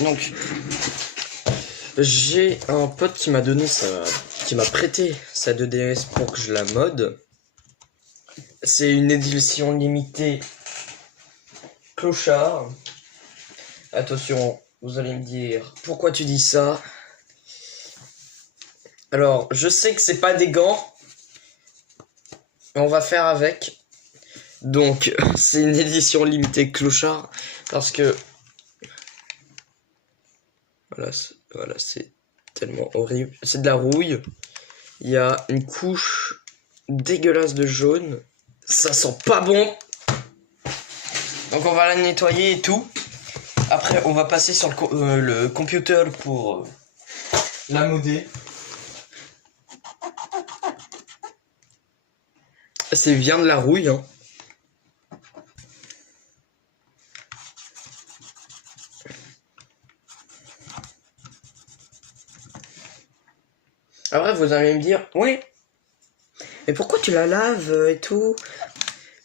Donc, j'ai un pote qui m'a donné qui m'a prêté sa 2DS pour que je la mode. C'est une édition limitée clochard. Attention, vous allez me dire pourquoi tu dis ça. Alors, je sais que c'est pas des gants, mais on va faire avec. Donc, c'est une édition limitée clochard parce que voilà, c'est tellement horrible. C'est de la rouille. Il y a une couche dégueulasse de jaune. Ça sent pas bon. Donc on va la nettoyer et tout. Après, on va passer sur le computer pour la modder. C'est bien de la rouille, hein. Après, vous allez me dire, ouais, mais pourquoi tu la laves et tout?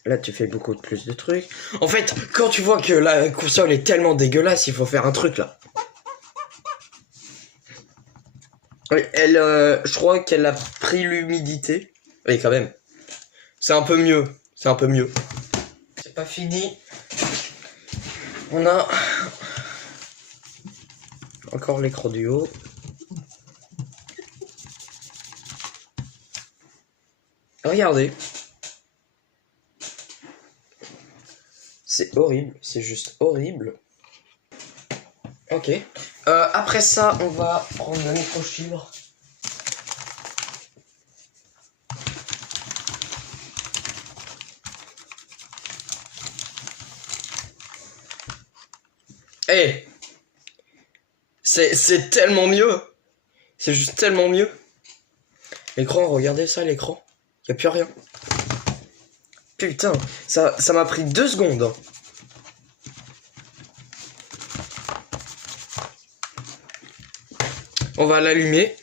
Là, tu fais beaucoup plus de trucs. En fait, quand tu vois que la console est tellement dégueulasse, il faut faire un truc là. Oui, je crois qu'elle a pris l'humidité. Oui, quand même. C'est un peu mieux. C'est un peu mieux. C'est pas fini. On a encore l'écran du haut. Regardez. C'est horrible. C'est juste horrible. Ok. Après ça, on va prendre la microfibre. Eh, c'est tellement mieux. C'est juste tellement mieux. L'écran, regardez ça, l'écran. Y a plus rien. Putain, ça m'a pris 2 secondes. Hein. On va l'allumer.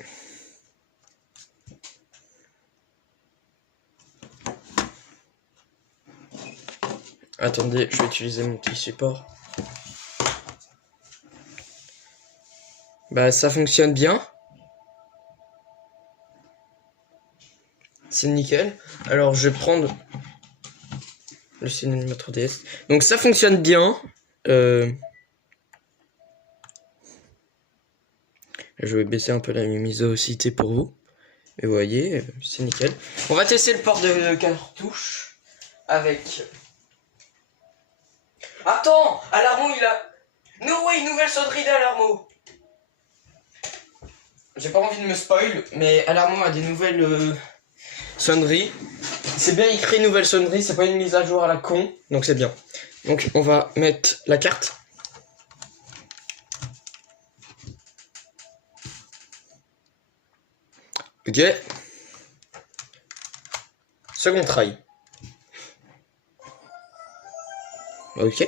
Attendez, je vais utiliser mon petit support. Bah, ça fonctionne bien. C'est nickel. Alors, je vais prendre le cinéma 3DS. Donc, ça fonctionne bien. Je vais baisser un peu la luminosité pour vous. Et vous voyez, c'est nickel. On va tester le port de cartouche avec... Attends, Alarmo, il a... No way, nouvelle sonnerie d'Alarmo. J'ai pas envie de me spoil, mais Alarmo a des nouvelles sonneries. C'est bien écrit nouvelle sonnerie, c'est pas une mise à jour à la con, donc c'est bien. Donc on va mettre la carte. Ok. Second try. Ok.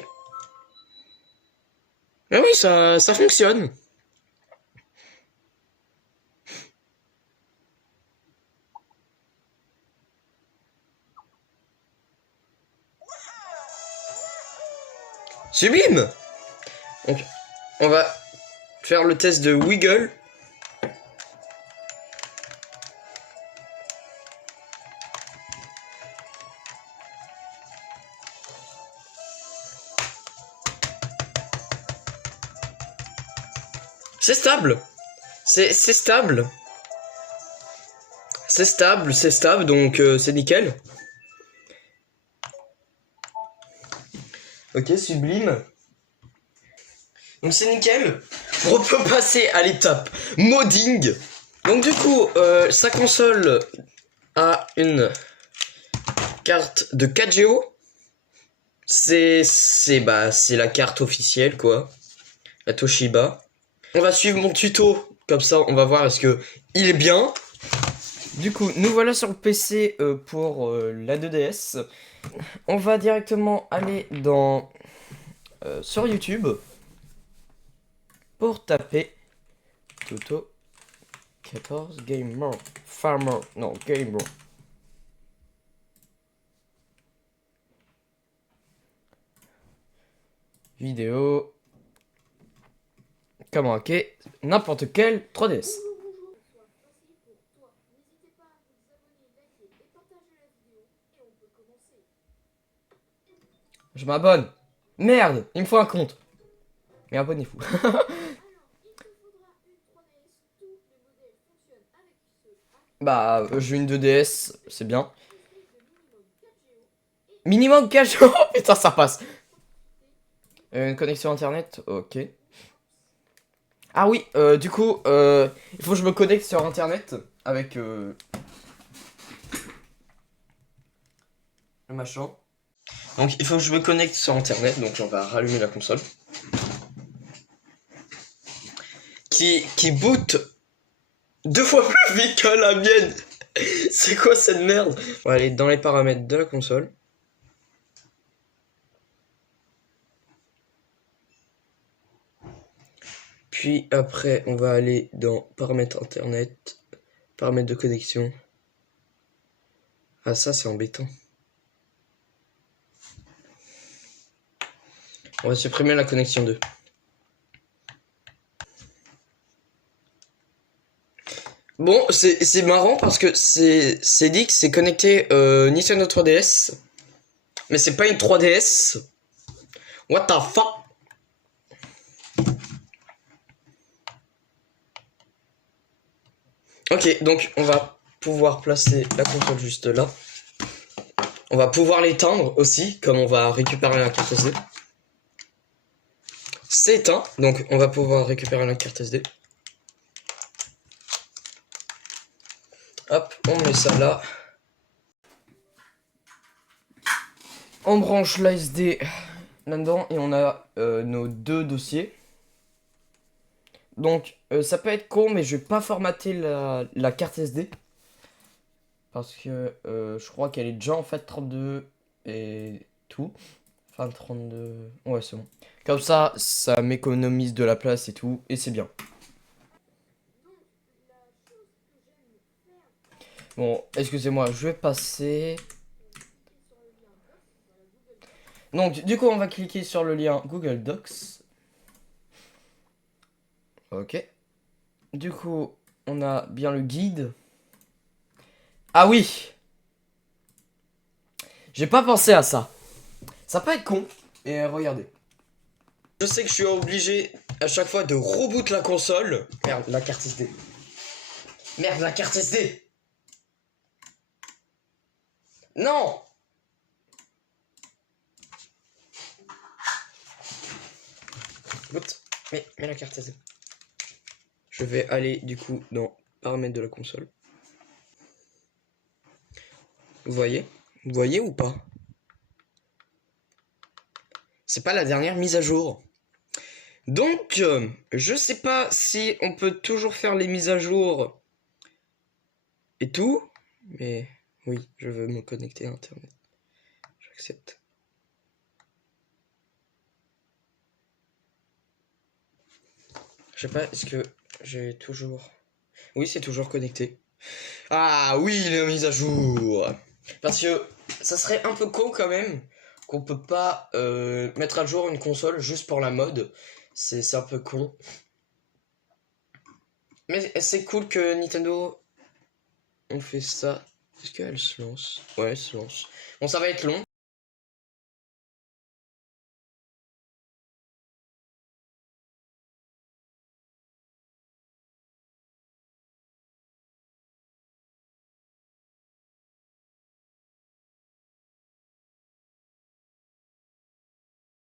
Ah oui, ça fonctionne. Sublime. Donc, on va faire le test de Wiggle. C'est stable. C'est stable. C'est stable, donc c'est nickel. Ok, sublime. Donc c'est nickel. On peut passer à l'étape modding. Donc du coup, sa console a une carte de 4Go. C'est la carte officielle quoi. La Toshiba. On va suivre mon tuto, comme ça on va voir est-ce que il est bien. Du coup, nous voilà sur le PC pour la 2DS. On va directement aller sur YouTube pour taper tuto 14 Gamer Farmer. Non, Gamer. Vidéo comment hacker n'importe quel 3DS. Je m'abonne. Merde, il me faut un compte. Mais abonnez-vous. Bah, j'ai une 2DS, c'est bien. Minimum 4 jours, putain, ça passe. Une connexion internet, ok. Ah oui, du coup, il faut que je me connecte sur internet avec le machin. Donc il faut que je me connecte sur internet, donc on va rallumer la console. Qui boot 2 fois plus vite que la mienne. C'est quoi cette merde? On va aller dans les paramètres de la console. Puis après, on va aller dans paramètres internet, paramètres de connexion. Ah ça c'est embêtant. On va supprimer la connexion 2. Bon, c'est marrant parce que c'est dit que c'est connecté Nintendo 3DS. Mais c'est pas une 3DS. What the fuck? Ok, donc on va pouvoir placer la console juste là. On va pouvoir l'éteindre aussi, comme on va récupérer la carte SD. C'est éteint, donc on va pouvoir récupérer la carte SD. Hop, on met ça là. On branche la SD là-dedans et on a nos 2 dossiers. Donc ça peut être con, mais je vais pas formater la carte SD. Parce que je crois qu'elle est déjà en fait 32 et tout. Enfin 32... Ouais c'est bon. Comme ça m'économise de la place et tout. Et c'est bien. Bon, excusez-moi, je vais passer... Donc du coup on va cliquer sur le lien Google Docs. Ok. Du coup on a bien le guide. Ah oui! J'ai pas pensé à ça. Ça peut être con. Et regardez. Je sais que je suis obligé à chaque fois de reboot la console. Merde, la carte SD. Merde, la carte SD. Non! Mais la carte SD. Je vais aller du coup dans paramètres de la console. Vous voyez? Vous voyez ou pas? C'est pas la dernière mise à jour. Donc, je sais pas si on peut toujours faire les mises à jour et tout. Mais oui, je veux me connecter à Internet. J'accepte. Je sais pas, est-ce que j'ai toujours... Oui, c'est toujours connecté. Ah oui, la mise à jour. Parce que ça serait un peu con quand même qu'on peut pas mettre à jour une console juste pour la mode. C'est un peu con. Mais c'est cool que Nintendo on fait ça. Est-ce qu'elle se lance? Ouais, elle se lance. Bon, ça va être long.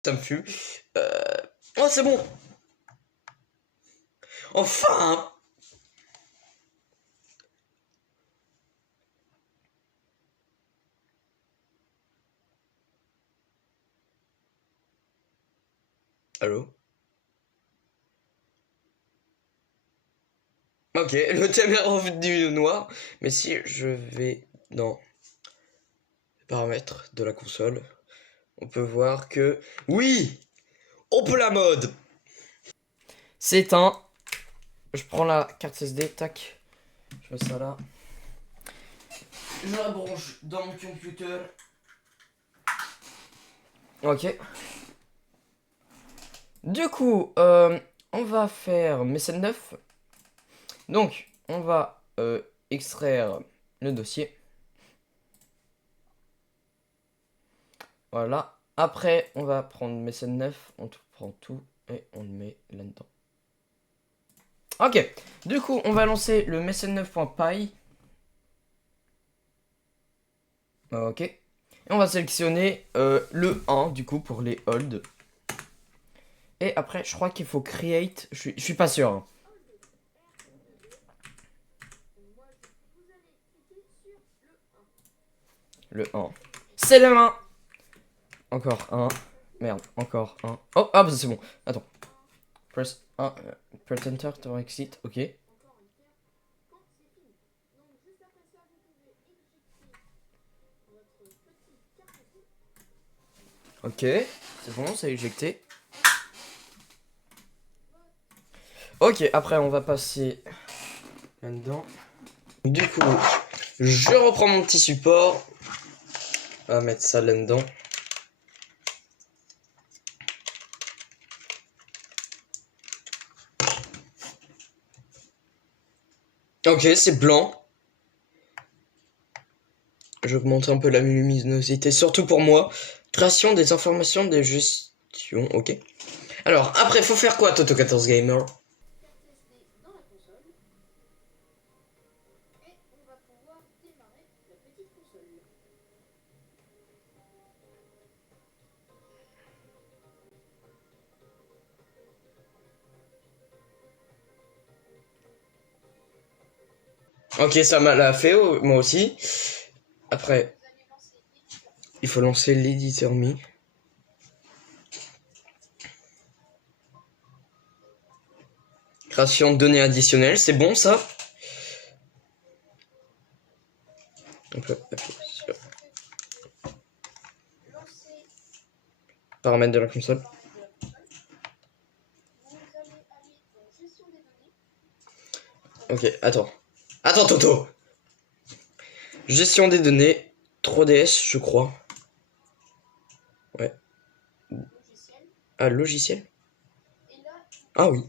Ça me fume. Oh, c'est bon. Enfin. Allô? Ok, le thème est revenu noir. Mais si je vais dans les paramètres de la console, on peut voir que... Oui! On peut la mode! C'est éteint. Je prends la carte SD, tac. Je mets ça là. Je la branche dans mon computer. Ok. Du coup, On va faire mécène 9. Donc, on va extraire le dossier. Voilà. Après, on va prendre mécène 9. On prend tout et on le met là-dedans. Ok. Du coup, on va lancer le mécène 9.py. Ok. Et on va sélectionner le 1 du coup pour les holds. Et après, je crois qu'il faut create. Je suis pas sûr. Hein. Le 1. C'est le 1. Encore un. Merde, encore un. Oh, ah, bah c'est bon. Attends. Press 1. Press enter to exit. Ok. Ok. C'est bon, c'est éjecté. Ok, après on va passer là-dedans. Du coup, je reprends mon petit support. On va mettre ça là-dedans. Ok, c'est blanc. J'augmente un peu la luminosité, surtout pour moi. Création des informations de gestion, ok. Alors, après, faut faire quoi, Toto14 Gamer? Ok, ça m'a l'a fait, moi aussi. Après, il faut lancer l'éditeur Mi. Création de données additionnelles, c'est bon ça? On peut appuyer sur paramètres de la console. Ok, attends. Attends, Toto! Gestion des données, 3DS, je crois. Ouais. Ah, logiciel? Ah oui.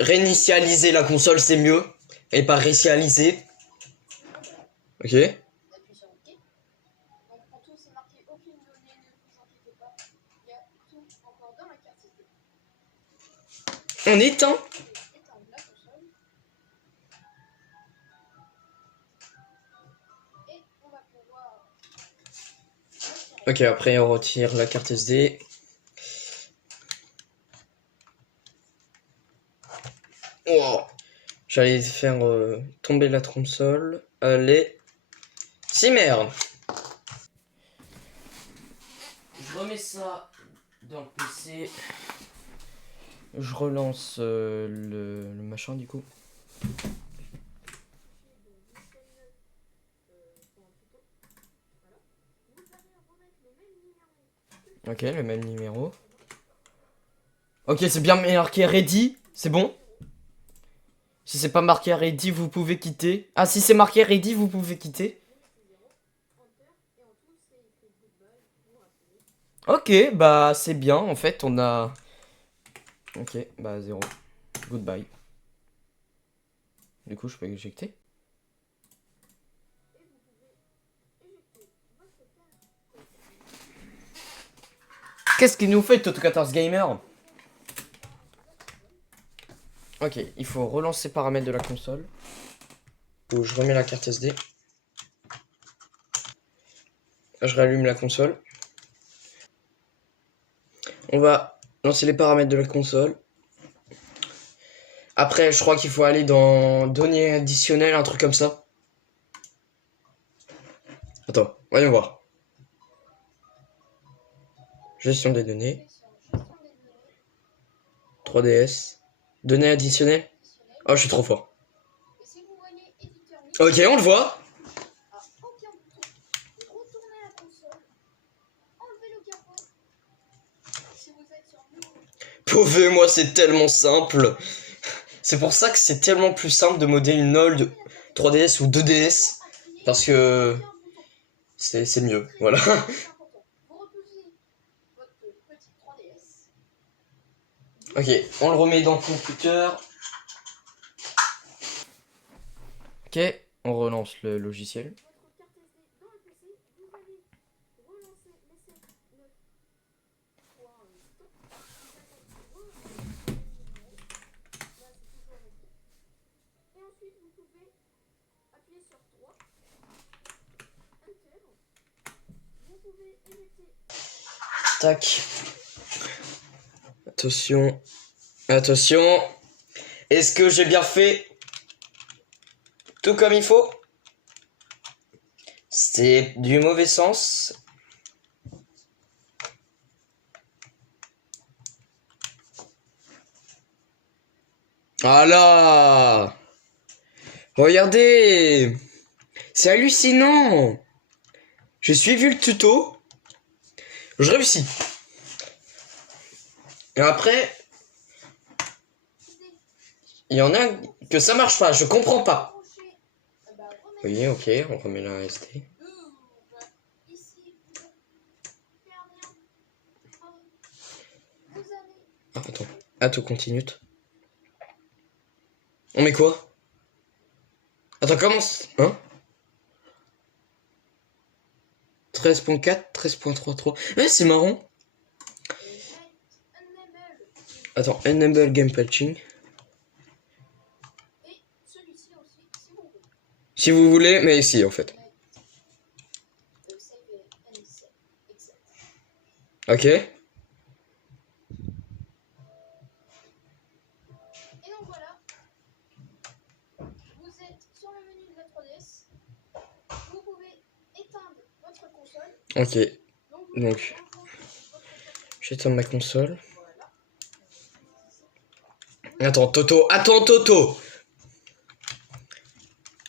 Réinitialiser la console, c'est mieux. Et pas réinitialiser. Ok. On éteint. Ok, après on retire la carte SD. Oh, j'allais faire tomber la console. Allez. Si merde. Je remets ça dans le PC. Je relance le machin du coup. Ok, le même numéro. Ok, c'est bien marqué ready. C'est bon. Si c'est pas marqué ready, vous pouvez quitter. Ah, si c'est marqué ready, vous pouvez quitter. Ok, bah c'est bien. En fait, on a... Ok, bah 0. Goodbye. Du coup, je peux éjecter. Qu'est-ce qu'il nous fait, Toto14 Gamer? Ok, il faut relancer paramètres de la console. Je remets la carte SD. Je rallume la console. On va lancer les paramètres de la console. Après, je crois qu'il faut aller dans données additionnelles, un truc comme ça. Attends, voyons voir. Gestion des données. 3DS. Données additionnelles. Oh, je suis trop fort. Ok, on le voit. Pauvre, moi, c'est tellement simple. C'est pour ça que c'est tellement plus simple de modder une old 3DS ou 2DS. Parce que c'est mieux, voilà. Ok, on le remet dans le computer. Ok, on relance le logiciel. Tac. Attention. Attention. Est-ce que j'ai bien fait tout comme il faut? C'est du mauvais sens. Ah là! Regardez! C'est hallucinant! J'ai suivi le tuto. Je réussis. Et après, il y en a que ça marche pas. Je comprends pas. Oui, ok, on remet la SD. Ah, attends. Attends, continue. On met quoi? Attends, commence. Hein? 13.4, 13.33. Ouais, c'est marrant. Attends, enable game patching. Si vous voulez, mais ici en fait. Ok. Et donc voilà, vous êtes sur le menu de la 3DS, vous pouvez éteindre votre console. Ok. Donc, j'éteins ma console. Attends, Toto. Attends, Toto.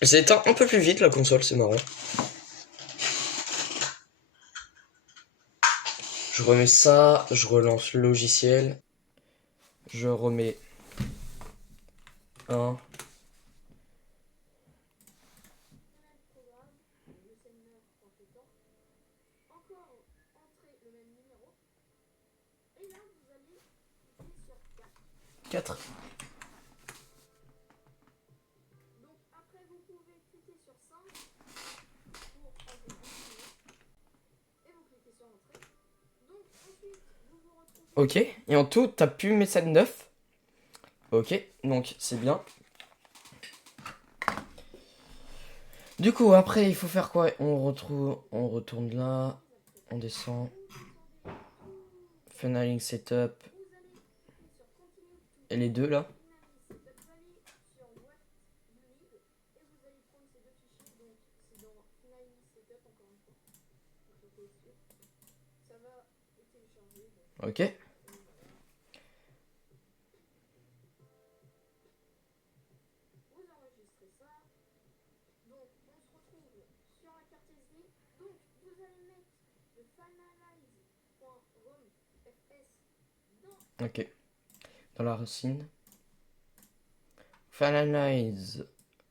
J'ai éteint un peu plus vite la console, c'est marrant. Je remets ça, je relance le logiciel. Je remets un. Quatre. Ok, et en tout, t'as pu mettre ça de 9. Ok, donc c'est bien. Du coup, après, il faut faire quoi? On retourne là, on descend. Funneling setup. Et les deux là. Ok. Ok. Dans la racine. Finalize.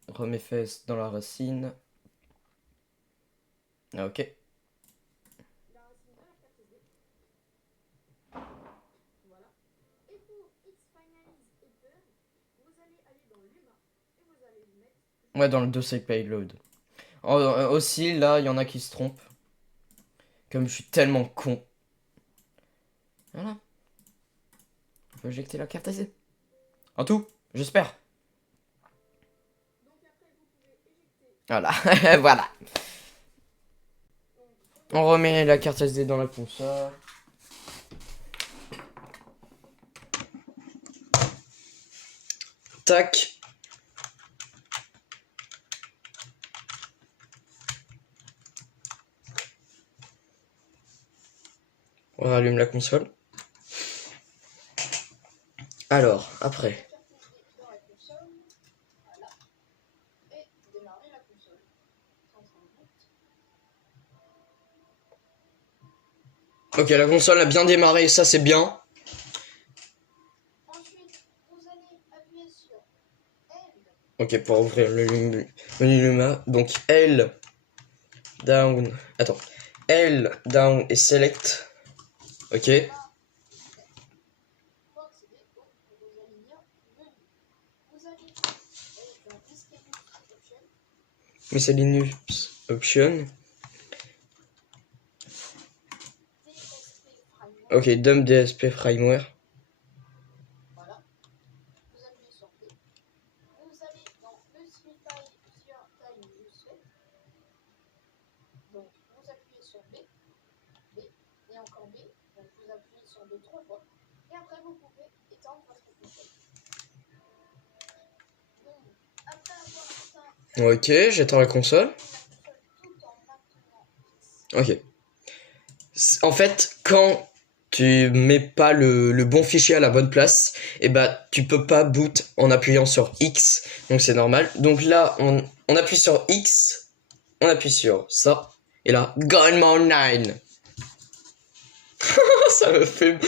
Remets fesses dans la racine. Ok. Ouais, dans le dossier payload. Aussi, là, il y en a qui se trompent. Comme je suis tellement con. Voilà. On peut éjecter la carte SD. En tout, j'espère. Voilà, voilà. On remet la carte SD dans la console. Tac. On rallume la console. Alors, après. Ok, la console a bien démarré, ça c'est bien. Ok, pour ouvrir le menu Luma. Donc L, down. Attends. L, down et select. Ok. Miscellaneous option. DSP Framework. Ok, dump DSP firmware. Voilà. Vous appuyez sur B. Vous allez dans Use File Your Time Use Set. Donc vous appuyez sur B, B et encore B. Donc vous appuyez sur B 3 fois. Et après vous pouvez éteindre votre console. Donc après avoir éteint Ok, j'éteins la console. la console tout en maintenant X. Ok. En fait, quand tu mets pas le bon fichier à la bonne place, et bah tu peux pas boot en appuyant sur X, donc c'est normal. Donc là, on appuie sur X, on appuie sur ça, et là, Gunman 9. Ça me fait...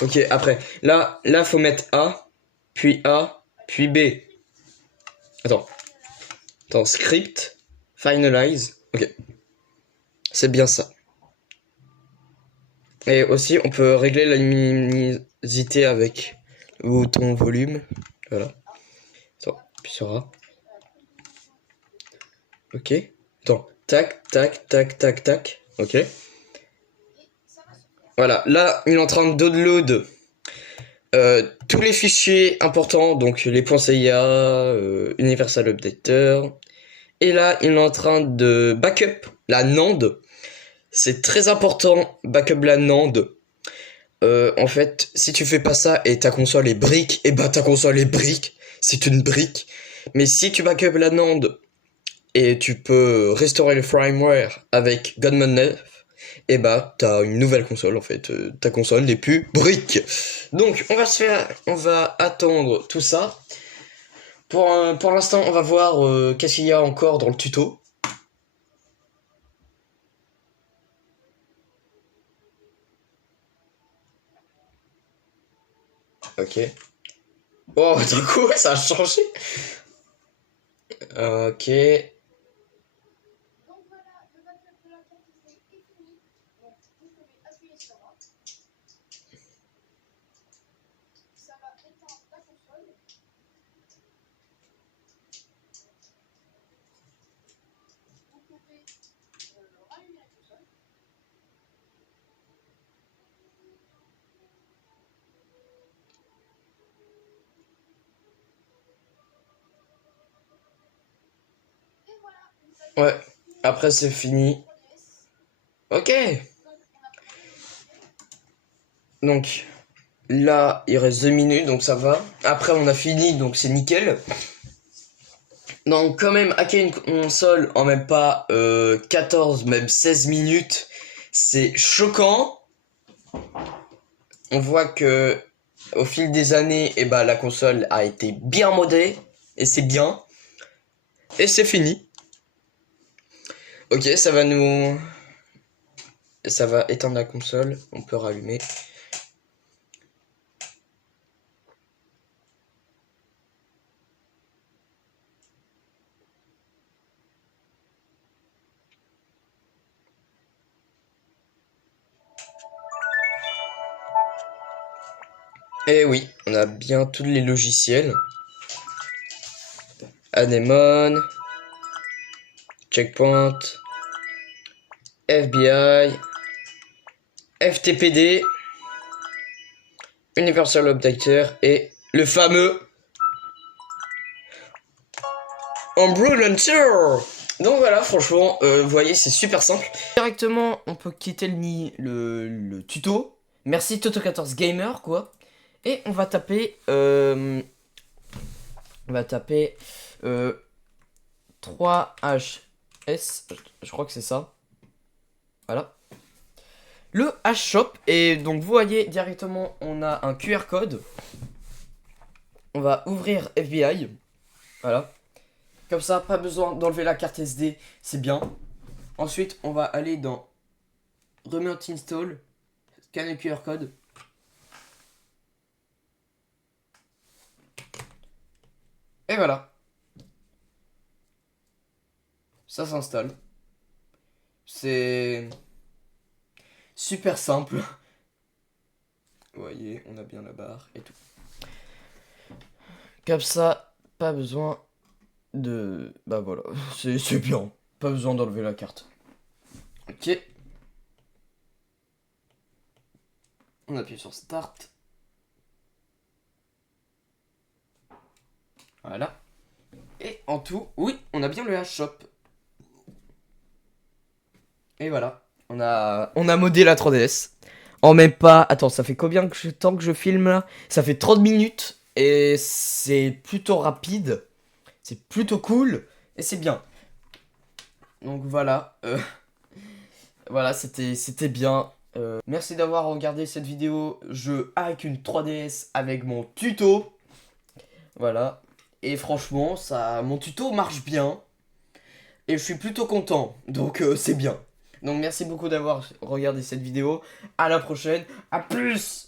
Ok, après, là, faut mettre A, puis B. Attends, script, finalize. Ok, c'est bien ça. Et aussi, on peut régler la luminosité avec le bouton volume. Voilà. Attends, puis sur A. Ok. Attends, tac, tac, tac, tac, tac. Ok. Voilà, là, il est en train de download tous les fichiers importants, donc les points CIA, Universal Updater. Et là, il est en train de backup la NAND. C'est très important, backup la NAND. En fait, si tu fais pas ça et ta console est brique, et bah ta console est brique, c'est une brique. Mais si tu backup la NAND et tu peux restaurer le firmware avec Gunman 9, et bah t'as une nouvelle console en fait. Ta console n'est plus brique. Donc on va attendre tout ça. Pour l'instant, on va voir qu'est-ce qu'il y a encore dans le tuto. Ok. Oh, d'un coup, ça a changé. Ok. Donc voilà, le backup de la carte SD est fini. Donc vous pouvez appuyer sur A. Ça va éteindre la console. Vous pouvez rallumer la console. Et voilà, vous avez Ouais. Après, c'est fini. 3DS. Ok. Donc on a pris le Donc, là, il reste 2 minutes, donc ça va. Après, on a fini, donc c'est nickel. Donc, quand même, hacker une console en même pas 14, même 16 minutes, c'est choquant. On voit que au fil des années, eh ben, la console a été bien modée, et c'est bien. Et c'est fini. Ok, ça va éteindre la console, on peut rallumer. Et oui, on a bien tous les logiciels. Anemone, Checkpoint, FBI, FTPD, Universal Updater et le fameux Homebrew Launcher. Donc voilà, franchement, vous voyez, c'est super simple. Directement, on peut quitter le tuto. Merci Toto14 Gamer, quoi. Et on va taper... on va taper 3HS, je crois que c'est ça. Voilà. Le H-Shop, et donc vous voyez directement, on a un QR code. On va ouvrir FBI. Voilà. Comme ça, pas besoin d'enlever la carte SD, c'est bien. Ensuite, on va aller dans Remote Install, scanner QR code. Et voilà. Ça s'installe. C'est super simple. Vous voyez, on a bien la barre et tout. Comme ça, pas besoin Bah voilà, c'est bien. Pas besoin d'enlever la carte. Ok. On appuie sur Start. Voilà. Et en tout, oui, on a bien le H-Shop. Et voilà. On a modé la 3DS. En même pas. Attends, ça fait combien de temps que je filme là? Ça fait 30 minutes. Et c'est plutôt rapide. C'est plutôt cool. Et c'est bien. Donc voilà. Voilà, c'était bien. Merci d'avoir regardé cette vidéo. Je hack une 3DS avec mon tuto. Voilà. Et franchement, mon tuto marche bien. Et je suis plutôt content. Donc c'est bien. Donc merci beaucoup d'avoir regardé cette vidéo. À la prochaine. À plus!